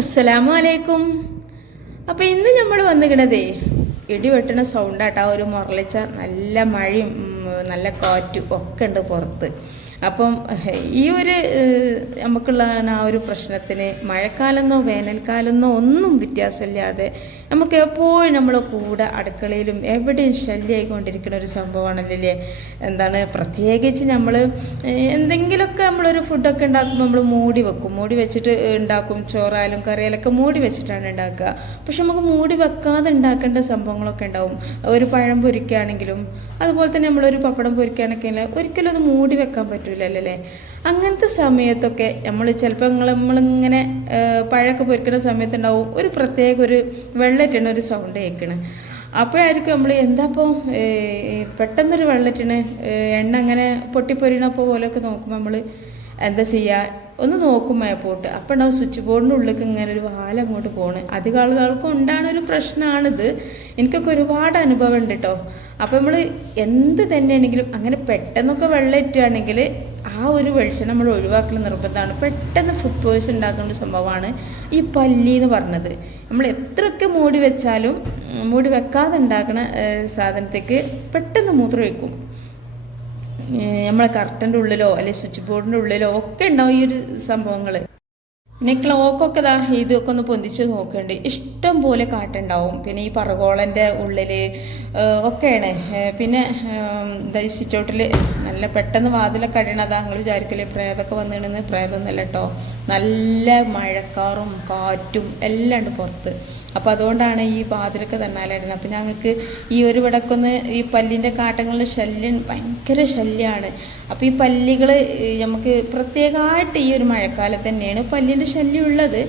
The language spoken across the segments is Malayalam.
അസ്സലാമു അലൈക്കും. അപ്പോൾ ഇന്ന് നമ്മൾ വന്നിക്കണതേ ഇടി വെട്ടണ സൗണ്ടാട്ടാ. ഒരു മുരളിച്ച നല്ല മഴയും നല്ല കാറ്റും ഒക്കെ ഉണ്ട് പുറത്ത്. അപ്പം ഈ ഒരു നമുക്കുള്ള ആ ഒരു പ്രശ്നത്തിന് മഴക്കാലെന്നോ വേനൽക്കാലെന്നോ ഒന്നും വ്യത്യാസമില്ലാതെ നമുക്ക് എപ്പോഴും നമ്മളെ കൂടെ അടുക്കളയിലും എവിടെയും ശല്യമായിക്കൊണ്ടിരിക്കുന്ന ഒരു സംഭവമാണല്ലേ. എന്താണ് പ്രത്യേകിച്ച് നമ്മൾ എന്തെങ്കിലുമൊക്കെ നമ്മളൊരു ഫുഡൊക്കെ ഉണ്ടാക്കുമ്പോൾ നമ്മൾ മൂടി വെക്കും. മൂടി വെച്ചിട്ട് ഉണ്ടാക്കും. ചോറായാലും കറിയാലൊക്കെ മൂടി വെച്ചിട്ടാണ് ഉണ്ടാക്കുക. പക്ഷെ നമുക്ക് മൂടി വെക്കാതെ ഉണ്ടാക്കേണ്ട സംഭവങ്ങളൊക്കെ ഉണ്ടാവും. ഒരു പഴം പൊരിക്കുകയാണെങ്കിലും അതുപോലെ തന്നെ നമ്മളൊരു പപ്പടം പൊരിക്കുകയാണെങ്കിൽ ഒരിക്കലും അത് മൂടി വെക്കാൻ പറ്റില്ലല്ലേ. അങ്ങനത്തെ സമയത്തൊക്കെ നമ്മൾ ചിലപ്പോൾ നമ്മളിങ്ങനെ പഴമൊക്കെ പൊരിക്കുന്ന സമയത്തുണ്ടാവും ഒരു പ്രത്യേക ഒരു വെള്ളറ്റിന് ഒരു സൗണ്ട് കേൾക്കണ്. അപ്പോഴായിരിക്കും നമ്മൾ എന്താപ്പോൾ പെട്ടെന്നൊരു വെള്ളറ്റിന് എണ്ണ അങ്ങനെ പൊട്ടിപ്പൊരിണപ്പോൾ പോലെയൊക്കെ നോക്കുമ്പോൾ നമ്മൾ എന്താ ചെയ്യുക, ഒന്ന് നോക്കും മേപ്പോട്ട്. അപ്പോൾ ഉണ്ടാവും സ്വിച്ച് ബോർഡിൻ്റെ ഉള്ളിലേക്ക് ഇങ്ങനെ ഒരു വാല അങ്ങോട്ട് പോകണം. അധികം ആളുകൾക്കും ഉണ്ടാകുന്നൊരു പ്രശ്നമാണിത്. എനിക്കൊക്കെ ഒരുപാട് അനുഭവം ഉണ്ട് കേട്ടോ. അപ്പോൾ നമ്മൾ എന്ത് തന്നെയാണെങ്കിലും അങ്ങനെ പെട്ടെന്നൊക്കെ വെള്ളം ഇറ്റുകയാണെങ്കിൽ ആ ഒരു വെളിച്ചെണ്ണ നമ്മൾ ഒഴിവാക്കൽ നിർബന്ധമാണ്. പെട്ടെന്ന് ഫുഡ് പോയ്സൺ ഉണ്ടാക്കുന്ന സംഭവമാണ് ഈ പല്ലി എന്ന് പറഞ്ഞത്. നമ്മൾ എത്രയൊക്കെ മൂടി വെച്ചാലും മൂടി വെക്കാതെ ഉണ്ടാക്കുന്ന സാധനത്തേക്ക് പെട്ടെന്ന് മൂത്രം വയ്ക്കും. നമ്മളെ കർട്ടൻ്റെ ഉള്ളിലോ അല്ലെങ്കിൽ സ്വിച്ച് ബോർഡിൻ്റെ ഉള്ളിലോ ഒക്കെ ഉണ്ടാവും ഈ ഒരു സംഭവങ്ങൾ. പിന്നെ ക്ലോക്കൊക്കെ ഇതൊക്കെ ഒന്ന് പൊന്തിച്ച് നോക്കേണ്ടി ഇഷ്ടം പോലെ കാട്ടുണ്ടാവും. പിന്നെ ഈ പറകോളൻ്റെ ഉള്ളിൽ ഒക്കെയാണ്. പിന്നെ എന്താ ഈ സിറ്റൗട്ടിൽ നല്ല പെട്ടെന്ന് വാതിലൊക്കെ അടിയണതാ. നിങ്ങൾ വിചാരിക്കില്ലേ പ്രേതമൊക്കെ വന്നിടുന്നത്? പ്രേതമൊന്നുമല്ല കേട്ടോ. നല്ല മഴക്കാറും കാറ്റും എല്ലാം ഉണ്ട് പുറത്ത്. അപ്പോൾ അതുകൊണ്ടാണ് ഈ വാതിലൊക്കെ തന്നാലായിരുന്നത്. അപ്പോൾ ഞങ്ങൾക്ക് ഈ ഒരു വിടക്കൊന്ന് ഈ പല്ലിൻ്റെ കാട്ടങ്ങളുടെ ശല്യം ഭയങ്കര ശല്യമാണ്. അപ്പോൾ ഈ പല്ലികൾ നമുക്ക് പ്രത്യേകമായിട്ട് ഈ ഒരു മഴക്കാലത്ത് തന്നെയാണ് പല്ലിൻ്റെ ശല്യം ഉള്ളത്.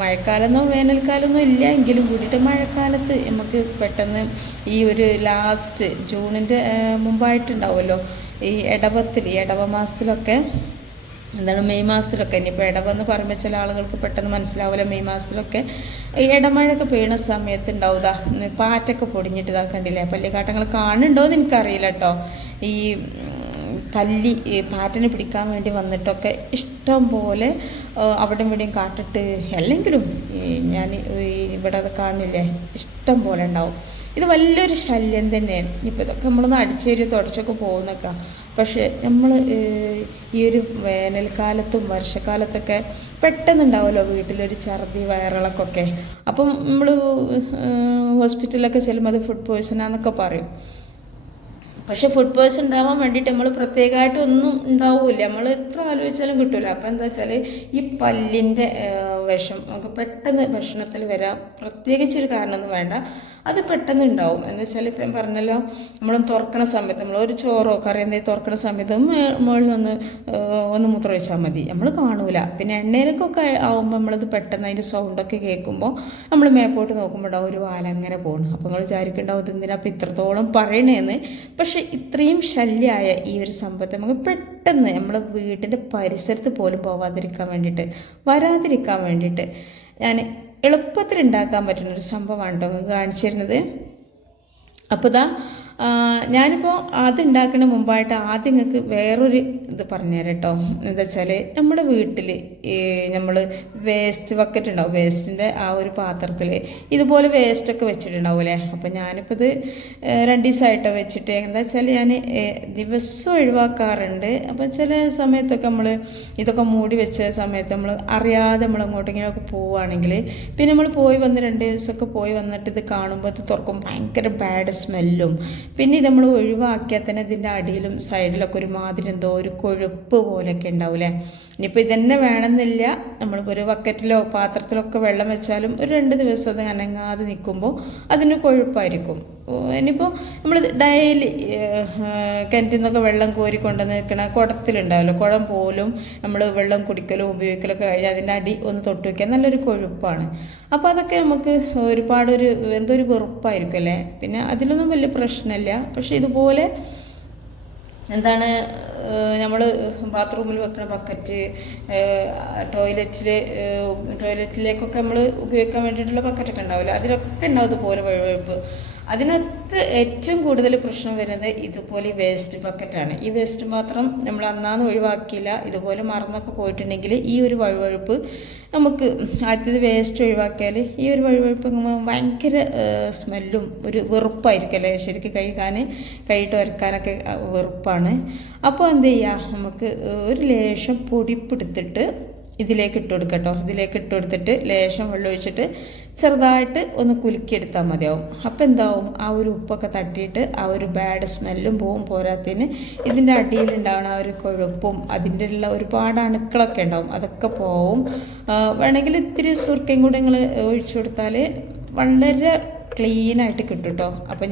മഴക്കാലമൊന്നോ വേനൽക്കാലമൊന്നോ ഇല്ല എങ്കിലും കൂടിയിട്ട് മഴക്കാലത്ത് നമുക്ക് പെട്ടെന്ന് ഈ ഒരു ലാസ്റ്റ് ജൂണിൻ്റെ മുമ്പായിട്ടുണ്ടാവുമല്ലോ ഈ ഇടവ മാസത്തിലൊക്കെ, എന്താണ് മെയ് മാസത്തിലൊക്കെ. ഇനിയിപ്പോൾ ഇടവെന്ന് പറയുമ്പോൾ ചില ആളുകൾക്ക് പെട്ടെന്ന് മനസ്സിലാവില്ല. മെയ് മാസത്തിലൊക്കെ ഈ ഇടമഴയൊക്കെ പെയ്യുന്ന സമയത്ത് ഉണ്ടാവുക പാറ്റൊക്കെ പൊടിഞ്ഞിട്ട് ഇതാക്കണ്ടില്ലേ. പല്ലിക്കാട്ടങ്ങൾ കാണുന്നുണ്ടോ എന്ന് എനിക്കറിയില്ല കേട്ടോ. ഈ പല്ലി പാറ്റനെ പിടിക്കാൻ വേണ്ടി വന്നിട്ടൊക്കെ ഇഷ്ടം പോലെ അവിടെ ഇവിടെയും കാട്ടിട്ട് അല്ലെങ്കിലും ഞാൻ ഇവിടെ അത് കാണില്ലേ ഇഷ്ടം പോലെ ഉണ്ടാവും. ഇത് വലിയൊരു ശല്യം തന്നെയാണ്. ഇനിയിപ്പോൾ ഇതൊക്കെ നമ്മളൊന്ന് അടിച്ചേരി തുടച്ചൊക്കെ പോകുന്നൊക്കെ. പക്ഷേ നമ്മൾ ഈ ഒരു വേനൽക്കാലത്തും വർഷക്കാലത്തൊക്കെ പെട്ടെന്നുണ്ടാവുമല്ലോ വീട്ടിലൊരു ഛർദി വയറിളക്കൊക്കെ. അപ്പം നമ്മൾ ഹോസ്പിറ്റലിലൊക്കെ ചെല്ലുമ്പോൾ അത് ഫുഡ് പോയ്സണാന്നൊക്കെ പറയും. പക്ഷെ ഫുഡ് പോയ്സൺ ഉണ്ടാവാൻ വേണ്ടിയിട്ട് നമ്മൾ പ്രത്യേകമായിട്ട് ഒന്നും ഉണ്ടാവില്ല. നമ്മൾ എത്ര ആലോചിച്ചാലും കിട്ടില്ല. അപ്പോൾ എന്താ വെച്ചാൽ ഈ പല്ലിൻ്റെ വിഷം നമുക്ക് പെട്ടെന്ന് ഭക്ഷണത്തിൽ വരാം. പ്രത്യേകിച്ചൊരു കാരണമൊന്നും വേണ്ട, അത് പെട്ടെന്ന് ഉണ്ടാവും. എന്ന് വെച്ചാൽ ഇപ്പം ഞാൻ പറഞ്ഞല്ലോ, നമ്മൾ തുറക്കണ സമയത്ത് നമ്മൾ ഒരു ചോറോ കറി എന്തെങ്കിലും തുറക്കണ സമയത്ത് മുകളിൽ നിന്ന് ഒന്ന് മൂത്രം ഒഴിച്ചാൽ മതി, നമ്മൾ കാണൂല. പിന്നെ എണ്ണയിലേക്കൊക്കെ ആകുമ്പോൾ നമ്മളത് പെട്ടെന്ന് അതിൻ്റെ സൗണ്ടൊക്കെ കേൾക്കുമ്പോൾ നമ്മൾ മേപ്പോട്ട് നോക്കുമ്പോൾ ഉണ്ടാവും ഒരു വാല അങ്ങനെ പോകണം. അപ്പോൾ നിങ്ങൾ വിചാരിക്കുന്നുണ്ടാവും ഇതെന്തിനാ അപ്പം ഇത്രത്തോളം പറയണേന്ന്. പക്ഷെ ഇത്രയും ശല്യമായ ഈ ഒരു സംഭവത്തെ നമുക്ക് പെട്ടെന്ന് നമ്മളെ വീട്ടിൻ്റെ പരിസരത്ത് പോലും പോവാതിരിക്കാൻ വേണ്ടിയിട്ട് വരാതിരിക്കാൻ വേണ്ടിയിട്ട് ഞാൻ എളുപ്പത്തിൽ ഉണ്ടാക്കാൻ പറ്റുന്നൊരു സംഭവമാണ് കേട്ടോ നിങ്ങൾക്ക് കാണിച്ചു തരുന്നത്. അപ്പോൾ ഞാനിപ്പോൾ അത് ഉണ്ടാക്കുന്ന മുമ്പായിട്ട് ആദ്യം നിങ്ങൾക്ക് വേറൊരു ഇത് പറഞ്ഞുതരാം കേട്ടോ. എന്താ വെച്ചാൽ നമ്മുടെ വീട്ടിൽ നമ്മൾ വേസ്റ്റ് ബക്കറ്റ് ഉണ്ടാവും. വേസ്റ്റിൻ്റെ ആ ഒരു പാത്രത്തിൽ ഇതുപോലെ വേസ്റ്റൊക്കെ വെച്ചിട്ടുണ്ടാവും അല്ലേ. അപ്പോൾ ഞാനിപ്പോൾ ഇത് 2 ദിവസമായിട്ടോ വെച്ചിട്ട് എന്താ വെച്ചാൽ ഞാൻ ദിവസം ഒഴിവാക്കാറുണ്ട്. അപ്പോൾ ചില സമയത്തൊക്കെ നമ്മൾ ഇതൊക്കെ മൂടി വെച്ച സമയത്ത് നമ്മൾ അറിയാതെ നമ്മൾ അങ്ങോട്ടെങ്കിലുമൊക്കെ പോവുകയാണെങ്കിൽ പിന്നെ നമ്മൾ പോയി വന്ന് 2 ദിവസമൊക്കെ പോയി വന്നിട്ട് ഇത് കാണുമ്പോൾ ഇത് തുറക്കും ഭയങ്കര ബാഡ് സ്മെല്ലും. പിന്നെ ഇത് നമ്മൾ ഒഴിവാക്കിയാൽ തന്നെ ഇതിൻ്റെ അടിയിലും സൈഡിലൊക്കെ ഒരു മാതിരി എന്തോ ഒരു കൊഴുപ്പ് പോലെയൊക്കെ ഉണ്ടാവില്ലേ. ഇനിയിപ്പോൾ ഇതന്നെ വേണമെന്നില്ല, നമ്മളിപ്പോൾ ഒരു ബക്കറ്റിലോ പാത്രത്തിലൊക്കെ വെള്ളം വെച്ചാലും ഒരു 2 ദിവസം അത് അനങ്ങാതെ നിൽക്കുമ്പോൾ അതിന് കൊഴുപ്പായിരിക്കും. ഇനിയിപ്പോൾ നമ്മൾ ഡെയിലി കിണറ്റിൽ നിന്നൊക്കെ വെള്ളം കോരി കൊണ്ടുവന്ന് നിൽക്കണ കുടത്തിലുണ്ടാവില്ല, കുടം പോലും നമ്മൾ വെള്ളം കുടിക്കലും ഉപയോഗിക്കലൊക്കെ കഴിഞ്ഞാൽ അതിൻ്റെ അടി ഒന്ന് തൊട്ട് വയ്ക്കാൻ നല്ലൊരു കൊഴുപ്പാണ്. അപ്പോൾ അതൊക്കെ നമുക്ക് ഒരുപാടൊരു എന്തോ ഒരു വെറുപ്പായിരിക്കും അല്ലേ. പിന്നെ അതിലൊന്നും വലിയ പ്രശ്നമില്ല. പക്ഷെ ഇതുപോലെ എന്താണ് നമ്മൾ ബാത്റൂമിൽ വെക്കുന്ന ബക്കറ്റ്, ടോയ്ലറ്റിലേക്കൊക്കെ നമ്മൾ ഉപയോഗിക്കാൻ വേണ്ടിയിട്ടുള്ള ബക്കറ്റൊക്കെ ഉണ്ടാവില്ല, അതിലൊക്കെ ഉണ്ടാവും ഇതുപോലെ വഴുവഴുപ്പ്. അതിനകത്ത് ഏറ്റവും കൂടുതൽ പ്രശ്നം വരുന്നത് ഇതുപോലെ വേസ്റ്റ് ബക്കറ്റാണ്. ഈ വേസ്റ്റ് പാത്രം നമ്മൾ അന്നാന്ന് ഒഴിവാക്കിയില്ല, ഇതുപോലെ മറന്നൊക്കെ പോയിട്ടുണ്ടെങ്കിൽ ഈ ഒരു വഴുവഴുപ്പ് നമുക്ക് ആദ്യത്തെ വേസ്റ്റ് ഒഴിവാക്കിയാൽ ഈ ഒരു വഴുവഴുപ്പ് ഭയങ്കര സ്മെല്ലും ഒരു വെറുപ്പായിരിക്കും അല്ലേ, ശരിക്കും കൈയിട്ട് ഉരക്കാനൊക്കെ വെറുപ്പാണ്. അപ്പോൾ എന്ത് ചെയ്യുക, നമുക്ക് ഒരു ലേശം പൊടിപ്പെടുത്തിട്ട് ഇതിലേക്ക് ഇട്ട് കൊടുക്കട്ടോ. ഇതിലേക്ക് ഇട്ട് കൊടുത്തിട്ട് ലേശം വെള്ളം ഒഴിച്ചിട്ട് ചെറുതായിട്ട് ഒന്ന് കുലുക്കിയെടുത്താൽ മതിയാവും. അപ്പം എന്താവും, ആ ഒരു ഉപ്പൊക്കെ തട്ടിയിട്ട് ആ ഒരു ബാഡ് സ്മെല്ലും പോവും. പോരാത്തതിന് ഇതിൻ്റെ അടിയിലുണ്ടാവുന്ന ആ ഒരു കൊഴുപ്പും അതിൻ്റെ ഉള്ള ഒരുപാട് അണുക്കളൊക്കെ ഉണ്ടാവും, അതൊക്കെ പോവും. വേണമെങ്കിൽ ഇത്തിരി സുർക്കയും കൂടെ നിങ്ങൾ ഒഴിച്ചു കൊടുത്താൽ വളരെ ക്ലീനായിട്ട് കിട്ടും കേട്ടോ. അപ്പോൾ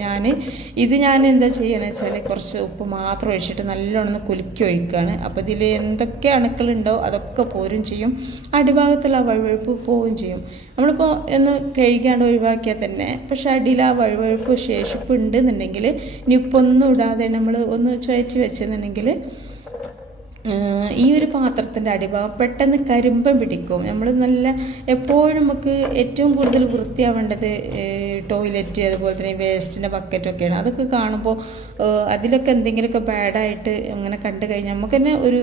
ഞാൻ എന്താ ചെയ്യുകയെന്ന് വെച്ചാൽ കുറച്ച് ഉപ്പ് മാത്രം ഒഴിച്ചിട്ട് നല്ലോണം കുലുക്കി ഒഴിക്കുകയാണ്. അപ്പോൾ ഇതിൽ എന്തൊക്കെ അണുക്കളുണ്ടോ അതൊക്കെ പോരും ചെയ്യും, അടിഭാഗത്തുള്ള വഴുവഴുപ്പ് പോവുകയും ചെയ്യും. നമ്മളിപ്പോൾ ഒന്ന് കഴുകാണ്ട് ഒഴിവാക്കിയാൽ തന്നെ പക്ഷേ അടിയിൽ ആ വഴുവഴുപ്പ് ശേഷിപ്പ് ഉണ്ടെന്നുണ്ടെങ്കിൽ ഇനി ഉപ്പൊന്നും ഇടാതെ നമ്മൾ ഒന്ന് ചുവച്ച് വെച്ചെന്നുണ്ടെങ്കിൽ ഈ ഒരു പാത്രത്തിൻ്റെ അടിഭാഗം പെട്ടെന്ന് കരിമ്പം പിടിക്കും. നമ്മൾ നല്ല എപ്പോഴും നമുക്ക് ഏറ്റവും കൂടുതൽ വൃത്തിയാവേണ്ടത് ടോയ്ലറ്റ്, അതുപോലെ തന്നെ വേസ്റ്റിൻ്റെ ബക്കറ്റൊക്കെയാണ്. അതൊക്കെ കാണുമ്പോൾ അതിലൊക്കെ എന്തെങ്കിലുമൊക്കെ ബാഡായിട്ട് അങ്ങനെ കണ്ടു കഴിഞ്ഞാൽ നമുക്ക് തന്നെ ഒരു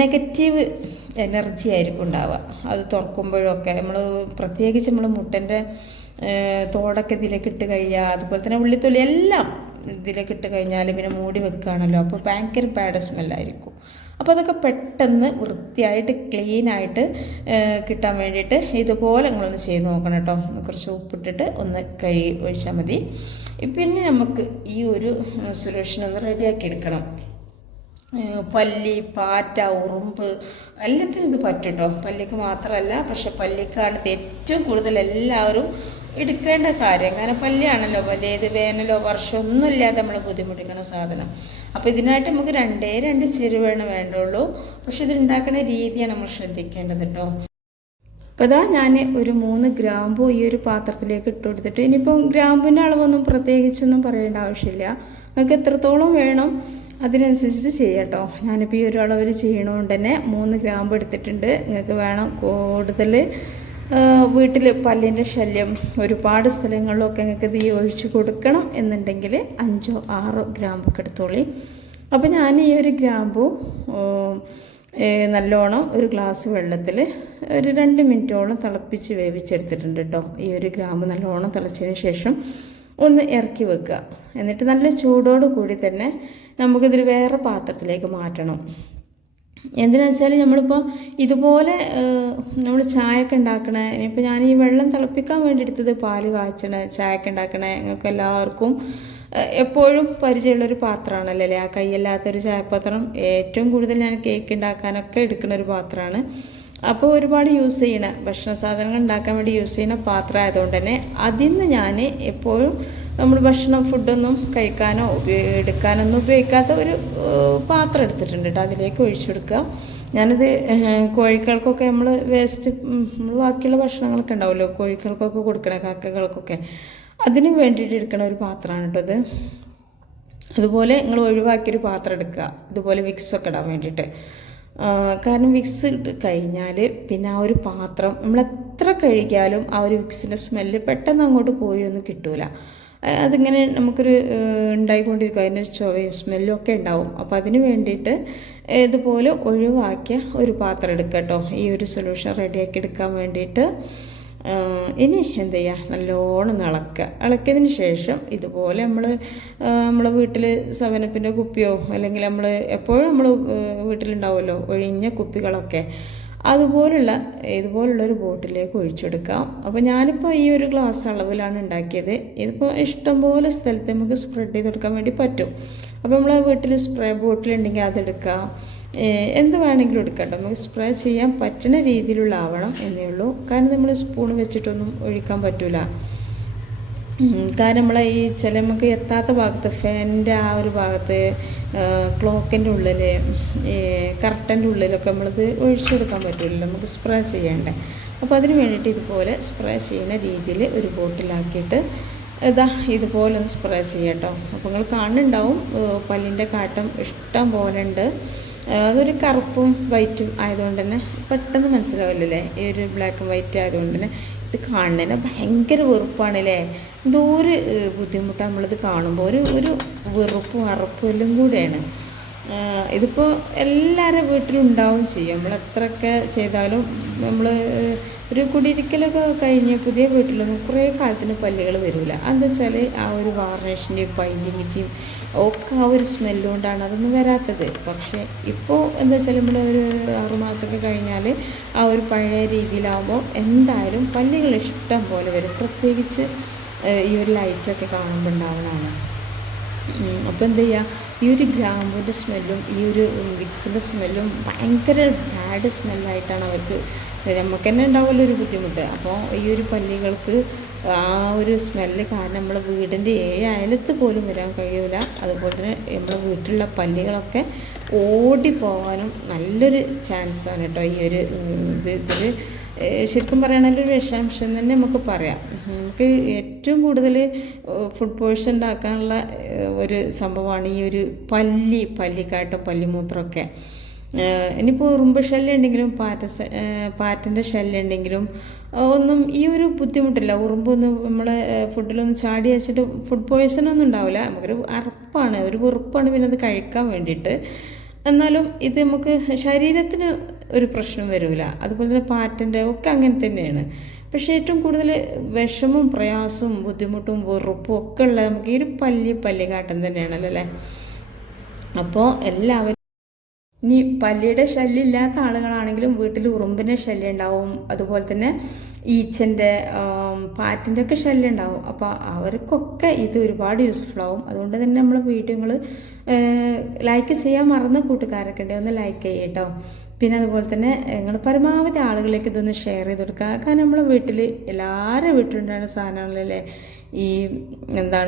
നെഗറ്റീവ് എനർജി ആയിരിക്കും ഉണ്ടാവുക. അത് തുറക്കുമ്പോഴൊക്കെ പ്രത്യേകിച്ച് നമ്മൾ മുട്ടൻ്റെ തോടൊക്കെ ഇതിലേക്ക് ഇട്ട് കഴിയുക, അതുപോലെ തന്നെ ഉള്ളിത്തൊലി എല്ലാം ഇതിലേക്ക് ഇട്ട് കഴിഞ്ഞാൽ പിന്നെ മൂടി വെക്കുകയാണല്ലോ, അപ്പോൾ ഭയങ്കര ബാഡ് സ്മെല്ലായിരിക്കും. അപ്പോൾ അതൊക്കെ പെട്ടെന്ന് വൃത്തിയായിട്ട് ക്ലീനായിട്ട് കിട്ടാൻ വേണ്ടിയിട്ട് ഇതുപോലെ നിങ്ങളൊന്ന് ചെയ്ത് നോക്കണം കേട്ടോ. കുറച്ച് ഉപ്പിട്ടിട്ട് ഒന്ന് കഴുകി ഒഴിച്ചാൽ മതി. പിന്നെ നമുക്ക് ഈ ഒരു സൊല്യൂഷൻ ഒന്ന് റെഡിയാക്കി എടുക്കണം. പല്ലി, പാറ്റ, ഉറുമ്പ് എല്ലാത്തിനും ഇത് പറ്റും കേട്ടോ. പല്ലിക്ക് മാത്രമല്ല, പക്ഷെ പല്ലിക്കാണ് ഇത് ഏറ്റവും കൂടുതൽ എല്ലാവരും എടുക്കേണ്ട കാര്യം. കാരണം പല്ലിയാണല്ലോ ഏത് വേനലോ വർഷമോ ഒന്നുമില്ലാതെ നമ്മൾ ബുദ്ധിമുട്ടിക്കുന്ന സാധനം. അപ്പോൾ ഇതിനായിട്ട് നമുക്ക് രണ്ട് ചെരുവാണ് വേണ്ടുള്ളൂ. പക്ഷെ ഇത് ഉണ്ടാക്കുന്ന രീതിയാണ് നമ്മൾ ശ്രദ്ധിക്കേണ്ടത് കേട്ടോ. അപ്പോൾ അതാ ഞാൻ ഒരു 3 ഗ്രാമ്പു ഈ ഒരു പാത്രത്തിലേക്ക് ഇട്ട് കൊടുത്തിട്ട്, ഇനിയിപ്പം ഗ്രാമ്പിൻ്റെ അളവൊന്നും പ്രത്യേകിച്ചൊന്നും പറയേണ്ട ആവശ്യമില്ല, നിങ്ങൾക്ക് എത്രത്തോളം വേണം അതിനനുസരിച്ചിട്ട് ചെയ്യാം കേട്ടോ. ഞാനിപ്പോൾ ഈ ഒരു അളവിൽ ചെയ്യണതുകൊണ്ട് തന്നെ 3 ഗ്രാമ്പ് എടുത്തിട്ടുണ്ട്. നിങ്ങൾക്ക് വേണം കൂടുതൽ വീട്ടിൽ പല്ലിൻ്റെ ശല്യം ഒരുപാട് സ്ഥലങ്ങളിലൊക്കെ നിങ്ങൾക്ക് ഇത് ഒഴിച്ച് കൊടുക്കണം എന്നുണ്ടെങ്കിൽ 5 or 6 ഗ്രാമ്പൊക്കെ എടുത്തോളി. അപ്പോൾ ഞാൻ ഈ ഒരു ഗ്രാമ്പു നല്ലോണം ഒരു ഗ്ലാസ് വെള്ളത്തിൽ ഒരു 2 മിനിറ്റോളം തിളപ്പിച്ച് വേവിച്ചെടുത്തിട്ടുണ്ട് കേട്ടോ. ഈ ഒരു ഗ്രാമ്പ് നല്ലോണം തിളച്ചതിന് ശേഷം ഒന്ന് ഇറക്കി വെക്കുക. എന്നിട്ട് നല്ല ചൂടോട് കൂടി തന്നെ നമുക്കിതൊരു വേറെ പാത്രത്തിലേക്ക് മാറ്റണം. എന്തിനാണെന്ന് വെച്ചാൽ നമ്മളിപ്പോൾ ഇതുപോലെ നമ്മൾ ചായയൊക്കെ ഉണ്ടാക്കണേ, ഇനിയിപ്പോൾ ഞാൻ ഈ വെള്ളം തിളപ്പിക്കാൻ വേണ്ടി എടുത്തത് പാല് കാച്ചണേ ചായയൊക്കെ ഉണ്ടാക്കണേ, നിങ്ങൾക്ക് എല്ലാവർക്കും എപ്പോഴും പരിചയമുള്ളൊരു പാത്രമാണല്ലോ ആ കൈയല്ലാത്തൊരു ചായപാത്രം. ഏറ്റവും കൂടുതൽ ഞാൻ കേക്ക് ഉണ്ടാക്കാനൊക്കെ എടുക്കുന്ന ഒരു പാത്രമാണ്. അപ്പോൾ ഒരുപാട് യൂസ് ചെയ്യണ ഭക്ഷണ സാധനങ്ങൾ ഉണ്ടാക്കാൻ വേണ്ടി യൂസ് ചെയ്യുന്ന പാത്രം ആയതുകൊണ്ട് തന്നെ അതിൽ നിന്ന് ഞാൻ എപ്പോഴും നമ്മൾ ഭക്ഷണം ഫുഡൊന്നും കഴിക്കാനോ എടുക്കാനൊന്നും ഉപയോഗിക്കാത്ത ഒരു പാത്രം എടുത്തിട്ടുണ്ട് കേട്ടോ. അതിലേക്ക് ഒഴിച്ചു കൊടുക്കുക. ഞാനിത് കോഴികൾക്കൊക്കെ നമ്മൾ വേസ്റ്റ് നമ്മൾ ബാക്കിയുള്ള ഭക്ഷണങ്ങളൊക്കെ ഉണ്ടാവുമല്ലോ കോഴികൾക്കൊക്കെ കൊടുക്കണ കാക്കകൾക്കൊക്കെ, അതിന് വേണ്ടിയിട്ട് എടുക്കണ ഒരു പാത്രമാണ് കേട്ടോ ഇത്. അതുപോലെ നിങ്ങൾ ഒഴിവാക്കിയൊരു പാത്രം എടുക്കുക ഇതുപോലെ വിക്സൊക്കെ ഇടാൻ വേണ്ടിയിട്ട്. കാരണം വിക്സ് ഇട്ട് കഴിഞ്ഞാൽ പിന്നെ ആ ഒരു പാത്രം നമ്മൾ എത്ര കഴുകിയാലും ആ ഒരു വിക്സിൻ്റെ സ്മെല്ല് പെട്ടെന്ന് അങ്ങോട്ട് പോയൊന്നും കിട്ടൂല. അതിങ്ങനെ നമുക്കൊരു ഉണ്ടായിക്കൊണ്ടിരിക്കും, അതിൻ്റെ ചുവയും സ്മെല്ലും ഒക്കെ ഉണ്ടാവും. അപ്പോൾ അതിന് വേണ്ടിയിട്ട് ഇതുപോലെ ഒഴിവാക്കിയ ഒരു പാത്രം എടുക്കുക കേട്ടോ, ഈ ഒരു സൊല്യൂഷൻ റെഡിയാക്കി എടുക്കാൻ വേണ്ടിയിട്ട്. ഇനി എന്ത് ചെയ്യുക, നല്ലോണം ഇളക്കിയതിന് ശേഷം ഇതുപോലെ നമ്മളെ വീട്ടിൽ 7-Upൻ്റെ കുപ്പിയോ അല്ലെങ്കിൽ നമ്മൾ എപ്പോഴും നമ്മൾ വീട്ടിലുണ്ടാവുമല്ലോ ഒഴിഞ്ഞ കുപ്പികളൊക്കെ, ഇതുപോലുള്ളൊരു ബോട്ടിലേക്ക് ഒഴിച്ചെടുക്കാം. അപ്പോൾ ഞാനിപ്പോൾ ഈ ഒരു ഗ്ലാസ് അളവിലാണ് ഉണ്ടാക്കിയത്. ഇതിപ്പോൾ ഇഷ്ടംപോലെ സ്ഥലത്ത് നമുക്ക് സ്പ്രെഡ് ചെയ്ത് കൊടുക്കാൻ വേണ്ടി പറ്റും. അപ്പോൾ നമ്മൾ വീട്ടിൽ സ്പ്രേ ബോട്ടിലുണ്ടെങ്കിൽ അതെടുക്കാം, എന്ത് വേണമെങ്കിലും എടുക്കാം. നമുക്ക് സ്പ്രേ ചെയ്യാൻ പറ്റുന്ന രീതിയിലുള്ള ആവണം എന്നേ ഉള്ളൂ. കാരണം നമ്മൾ സ്പൂൺ വെച്ചിട്ടൊന്നും ഒഴിക്കാൻ പറ്റില്ല. കാരണം നമ്മളെ ഈ നമുക്ക് എത്താത്ത ഭാഗത്ത് ഫാനിൻ്റെ ആ ഒരു ഭാഗത്ത് ക്ലോക്കിൻ്റെ ഉള്ളിൽ കർട്ടൻ്റെ ഉള്ളിലൊക്കെ നമ്മളിത് ഒഴിച്ചു കൊടുക്കാൻ പറ്റില്ല, നമുക്ക് സ്പ്രേ ചെയ്യണ്ടേ. അപ്പോൾ അതിന് വേണ്ടിയിട്ട് ഇതുപോലെ സ്പ്രേ ചെയ്യുന്ന രീതിയിൽ ഒരു ബോട്ടിലാക്കിയിട്ട് ഇതുപോലെ ഒന്ന് സ്പ്രേ ചെയ്യാം കേട്ടോ. അപ്പോൾ നിങ്ങൾ കാണുന്നുണ്ടാവും പല്ലിൻ്റെ കാട്ടം ഇഷ്ടം പോലെ ഉണ്ട്. അതൊരു കറുപ്പും വൈറ്റും ആയതുകൊണ്ട് തന്നെ പെട്ടെന്ന് മനസ്സിലാവില്ലല്ലേ, ഈ ഒരു ബ്ലാക്കും വൈറ്റ് ആയതുകൊണ്ട് തന്നെ ഇത് കാണുന്നതിന് ഭയങ്കര വെറുപ്പാണല്ലേ. എന്തോ ഒരു ബുദ്ധിമുട്ട് നമ്മളിത് കാണുമ്പോൾ, ഒരു വെറുപ്പും അറപ്പും എല്ലാം കൂടെയാണ്. ഇതിപ്പോൾ എല്ലാവരുടെ വീട്ടിലും ഉണ്ടാവും ചെയ്യും. നമ്മൾ എത്രയൊക്കെ ചെയ്താലും നമ്മൾ ഒരു കുടിയിരിക്കലൊക്കെ കഴിഞ്ഞ് പുതിയ വീട്ടിലൊന്നും കുറേ കാലത്തിന് പല്ലുകൾ വരില്ല. അതെന്താ വെച്ചാൽ ആ ഒരു വാർണിഷിൻ്റെയും പൈൻറ്റിങ്ങിൻ്റെയും ഒക്കെ ആ ഒരു സ്മെല്ല് കൊണ്ടാണ് അതൊന്നും വരാത്തത്. പക്ഷേ ഇപ്പോൾ എന്താ വെച്ചാൽ നമ്മൾ ഒരു 6 മാസമൊക്കെ കഴിഞ്ഞാൽ ആ ഒരു പഴയ രീതിയിലാവുമ്പോൾ എന്തായാലും പല്ലുകൾ ഇഷ്ടം പോലെ വരും. പ്രത്യേകിച്ച് ഈ ഒരു ലൈറ്റൊക്കെ കാണുമ്പോൾ ഉണ്ടാവുന്നതാണ്. അപ്പോൾ എന്ത് ചെയ്യുക, ഈ ഒരു ഗ്രാമ്പൂൻ്റെ സ്മെല്ലും ഈ ഒരു വിക്സിൻ്റെ സ്മെല്ലും ഭയങ്കര ബാഡ് സ്മെല്ലായിട്ടാണ് അവർക്ക്, നമുക്ക് തന്നെ ഉണ്ടാവുമല്ലോ ഒരു ബുദ്ധിമുട്ട്. അപ്പോൾ ഈ ഒരു പല്ലികൾക്ക് ആ ഒരു സ്മെല്ല് കാരണം നമ്മളെ വീടിൻ്റെ 7 അയലത്ത് പോലും വരാൻ കഴിയില്ല. അതുപോലെ തന്നെ നമ്മളെ വീട്ടിലുള്ള പല്ലികളൊക്കെ ഓടിപ്പോവാനും നല്ലൊരു ചാൻസാണ് കേട്ടോ ഈ ഒരു ഇതിൽ. ശരിക്കും പറയുകയാണെങ്കിൽ ഒരു വിഷാംശം തന്നെ നമുക്ക് പറയാം. നമുക്ക് ഏറ്റവും കൂടുതൽ ഫുഡ് പോയ്സൺ ഉണ്ടാക്കാനുള്ള ഒരു സംഭവമാണ് ഈ ഒരു പല്ലിക്കാട്ടും പല്ലിമൂത്രമൊക്കെ. ഇനിയിപ്പോൾ ഉറുമ്പ് ശല്യം ഉണ്ടെങ്കിലും പാറ്റൻ്റെ ശല്യം ഉണ്ടെങ്കിലും ഒന്നും ഈ ഒരു ബുദ്ധിമുട്ടില്ല. ഉറുമ്പൊന്നും നമ്മളെ ഫുഡിലൊന്നും ചാടി വെച്ചിട്ട് ഫുഡ് പോയ്സണൊന്നും ഉണ്ടാവില്ല. നമുക്കൊരു അറപ്പാണ്, ഒരു വെറുപ്പാണ് പിന്നെ അത് കഴിക്കാൻ വേണ്ടിയിട്ട്. എന്നാലും ഇത് നമുക്ക് ശരീരത്തിന് ഒരു പ്രശ്നം വരില്ല. അതുപോലെ തന്നെ പാറ്റൻ്റെ ഒക്കെ അങ്ങനെ തന്നെയാണ്. പക്ഷേ ഏറ്റവും കൂടുതൽ വിഷമവും പ്രയാസവും ബുദ്ധിമുട്ടും വെറുപ്പും ഒക്കെ ഉള്ളത് നമുക്ക് ഈ ഒരു പല്ലിക്കാട്ടം തന്നെയാണല്ലോ അല്ലേ. അപ്പോൾ എല്ലാവരും ഇനി പല്ലിയുടെ ശല്യം ഇല്ലാത്ത ആളുകളാണെങ്കിലും വീട്ടിൽ ഉറുമ്പിൻ്റെ ശല്യം ഉണ്ടാവും, അതുപോലെ തന്നെ ഈച്ചൻ്റെ പാറ്റിൻ്റെ ഒക്കെ ശല്യം ഉണ്ടാവും. അപ്പോൾ അവർക്കൊക്കെ ഇത് ഒരുപാട് യൂസ്ഫുൾ ആവും. അതുകൊണ്ട് തന്നെ നമ്മൾ വീഡിയോകൾ ലൈക്ക് ചെയ്യാൻ മറന്ന കൂട്ടുകാരൊക്കെ ഉണ്ടെങ്കിൽ ഒന്ന് ലൈക്ക് ചെയ്യട്ടോ. പിന്നെ അതുപോലെ തന്നെ നിങ്ങൾ പരമാവധി ആളുകളിലേക്ക് ഇതൊന്ന് ഷെയർ ചെയ്ത് കൊടുക്കുക. കാരണം നമ്മളെ വീട്ടിൽ എല്ലാവരുടെ വീട്ടിലുണ്ടാകുന്ന സാധനങ്ങളല്ലേ ഈ എന്താ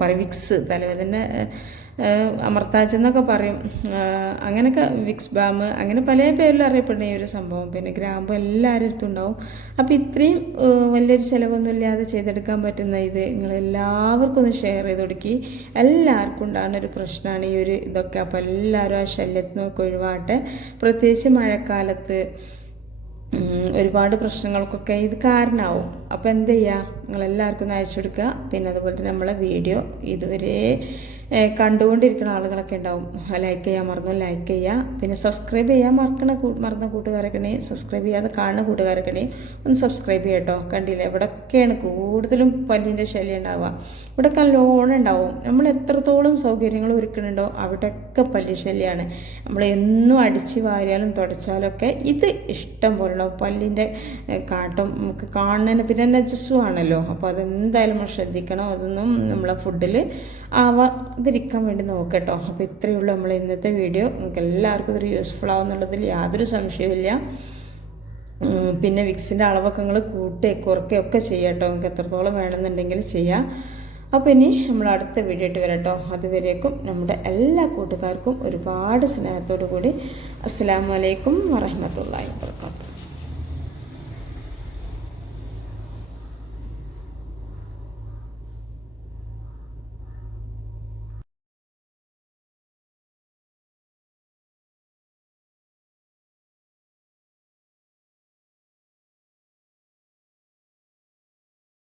പറയുക വിക്സ്, തലവേദന അമർത്താജ് എന്നൊക്കെ പറയും, അങ്ങനെയൊക്കെ വിക്സ് ബാം, അങ്ങനെ പല പേരിലും അറിയപ്പെടുന്ന ഈ ഒരു സംഭവം. പിന്നെ ഗ്രാമ്പ് എല്ലാവരുടെ അടുത്തും ഉണ്ടാവും. അപ്പോൾ ഇത്രയും വലിയൊരു ചിലവൊന്നും ഇല്ലാതെ ചെയ്തെടുക്കാൻ പറ്റുന്ന ഇത് നിങ്ങളെല്ലാവർക്കും ഒന്ന് ഷെയർ ചെയ്ത് കൊടുക്കി. എല്ലാവർക്കും ഉണ്ടാകുന്ന ഒരു പ്രശ്നമാണ് ഈ ഒരു ഇതൊക്കെ. അപ്പോൾ എല്ലാവരും ആ ശല്യത്തിൽ നിന്നൊക്കെ ഒഴിവാട്ടെ. പ്രത്യേകിച്ച് മഴക്കാലത്ത് ഒരുപാട് പ്രശ്നങ്ങൾക്കൊക്കെ ഇത് കാരണമാവും. അപ്പോൾ എന്ത് ചെയ്യുക, നിങ്ങളെല്ലാവർക്കും ഒന്ന് അയച്ചു കൊടുക്കുക. പിന്നെ അതുപോലെ തന്നെ നമ്മളെ വീഡിയോ ഇതുവരെ കണ്ടുകൊണ്ടിരിക്കുന്ന ആളുകളൊക്കെ ഉണ്ടാവും, ലൈക്ക് ചെയ്യാൻ മറന്നു ലൈക്ക് ചെയ്യുക. പിന്നെ സബ്സ്ക്രൈബ് ചെയ്യാൻ മറന്ന കൂട്ടുകാരൊക്കെ ഉണ്ടെങ്കിൽ സബ്സ്ക്രൈബ് ചെയ്യാതെ കാണുന്ന കൂട്ടുകാരൊക്കെ ഉണ്ടെങ്കിൽ ഒന്ന് സബ്സ്ക്രൈബ് ചെയ്യട്ടോ. കണ്ടില്ലേ, ഇവിടെയൊക്കെയാണ് കൂടുതലും പല്ലിൻ്റെ ശല്യം ഉണ്ടാവുക. ഇവിടെ നല്ലോണം ഉണ്ടാവും. നമ്മൾ എത്രത്തോളം സൗകര്യങ്ങൾ ഒരുക്കുന്നുണ്ടോ അവിടെയൊക്കെ പല്ലി ശല്യമാണ്. നമ്മൾ എന്നും അടിച്ച് വാരിയാലും തുടച്ചാലൊക്കെ ഇത് ഇഷ്ടം പോലെ ഉണ്ടാവും. പല്ലിൻ്റെ കാട്ടം നമുക്ക് കാണുന്നതിന് പിന്നെ നജസ്സും ആണല്ലോ. അപ്പോൾ അതെന്തായാലും നമ്മൾ ശ്രദ്ധിക്കണം. അതൊന്നും നമ്മളെ ഫുഡിൽ ആവാതിരിക്കാൻ വേണ്ടി നോക്കട്ടോ. അപ്പോൾ ഇത്രയേ ഉള്ളൂ നമ്മൾ ഇന്നത്തെ വീഡിയോ. നിങ്ങൾക്ക് എല്ലാവർക്കും ഇതൊരു യൂസ്ഫുൾ ആവുന്നുള്ളതിൽ യാതൊരു സംശയവുമില്ല. പിന്നെ വിക്സിൻ്റെ അളവൊക്കെ നിങ്ങൾ കുറയ്ക്കുകയൊക്കെ ചെയ്യാം കേട്ടോ. നിങ്ങൾക്ക് എത്രത്തോളം വേണമെന്നുണ്ടെങ്കിൽ ചെയ്യാം. അപ്പോൾ ഇനി നമ്മൾ അടുത്ത വീഡിയോ ആയിട്ട് വരാം കേട്ടോ. അതുവരേക്കും നമ്മുടെ എല്ലാ കൂട്ടുകാർക്കും ഒരുപാട് സ്നേഹത്തോടു കൂടി അസ്സലാമു അലൈക്കും വറഹ്മത്തുള്ളാഹി വബറകാതുഹു.